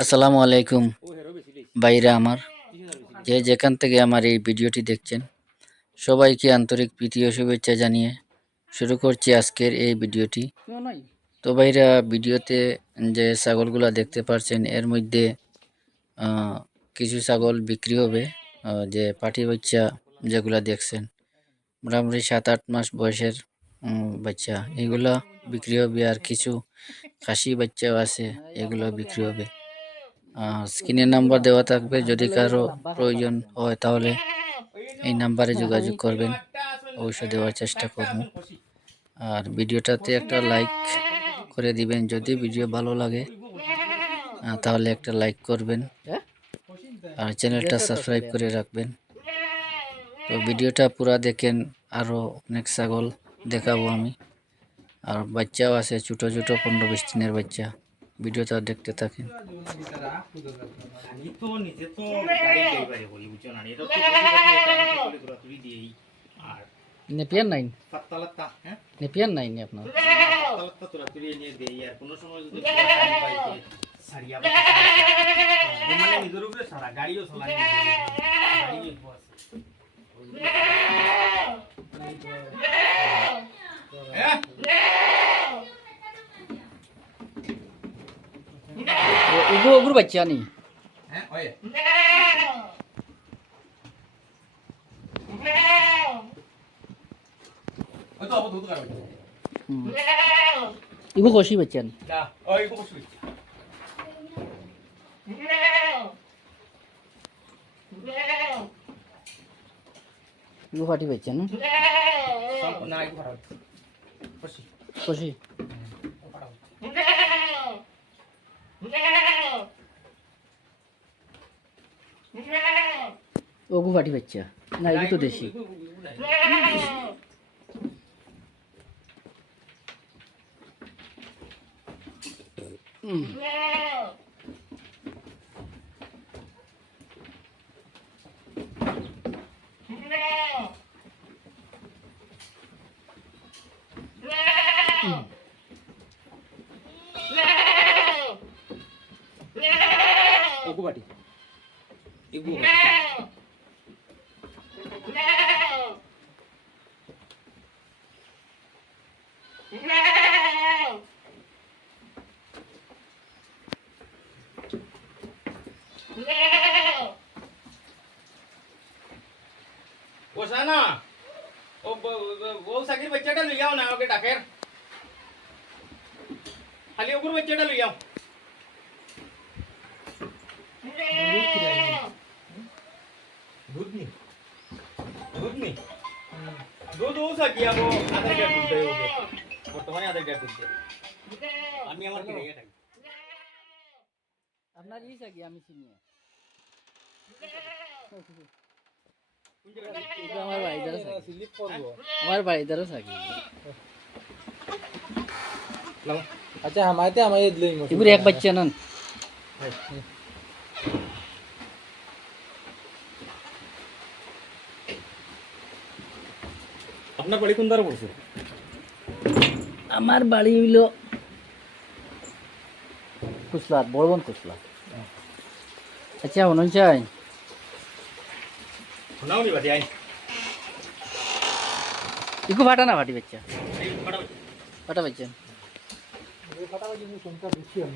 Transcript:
আসসালামু আলাইকুম ভাইরা আমার, যে যেখান থেকে আমার এই ভিডিওটি দেখছেন সবাইকে আন্তরিক প্রীতি ও শুভেচ্ছা জানিয়ে শুরু করছি আজকের এই ভিডিওটি। তো ভাইরা, ভিডিওতে যে ছাগলগুলা দেখতে পাচ্ছেন এর মধ্যে কিছু ছাগল বিক্রি হবে। যে পাটি বাচ্চা যেগুলা দেখছেন মোটামুটি 7-8 মাস বয়সের বাচ্চা, এগুলা বিক্রি হবে। আর কিছু খাসি বাচ্চাও আছে, এগুলো বিক্রি হবে। স্ক্রিনে নাম্বার দেওয়া থাকবে, যদি কারো প্রয়োজন হয় তাহলে এই নাম্বারে যোগাযোগ করবেন, অবশ্যই দেওয়ার চেষ্টা করব। আর ভিডিওটাতে একটা লাইক করে দিবেন, যদি ভিডিও ভালো লাগে তাহলে একটা লাইক করবেন আর চ্যানেলটা সাবস্ক্রাইব করে রাখবেন। তো ভিডিওটা পুরা দেখেন, আরও অনেক ছাগল দেখাবো আমি, আর বাচ্চাও আছে ছোটো ছোটো 15-20 দিনের বাচ্চা। ভিডিওটা দেখতে থাকেন। নেপিয়ার নাইন নেপিয়ার নাইন আপনার ওগুলো বাচ্চা নেই। ইগো খুশি বাচ্চা নেই। ইগো ফাটি বাচ্চা না খুশি। ওগু ফাটি বাচ্চা না, এগুলো তো দেশি। ওগু ফাটি ইগু ওসানা ও সাকির বাচ্চাটা লই যাও না, ওকে ডাকের খালি ওগুর বাচ্চাটা লই যাও। दूध नहीं दूध नहीं दूध वो सा किया वो आधा लीटर दूध दे होगे और तुम्हारे आधा लीटर दूध दे আমি আমার কি রেগে থাকি আপনার ই সাকি আমি চিনি আমার ভাই দ্বারা স্লিপ করব, আমার ভাই দ্বারা সাকি। अच्छा हमारे ते हमारे दिले में इबुर एक बच्चा नन আপনার বাড়ি কোন ধারে পড়ছে? আমার বাড়ি হইল কুসলা, বড়বন কুসলা। আচ্ছা অনন চাই শোনাও নি বাদি আই ইকু ফাটা না ফাটি বাচ্চা ফাটা ফাটা বাচ্চা ये फटा वाली में सुनता बेची है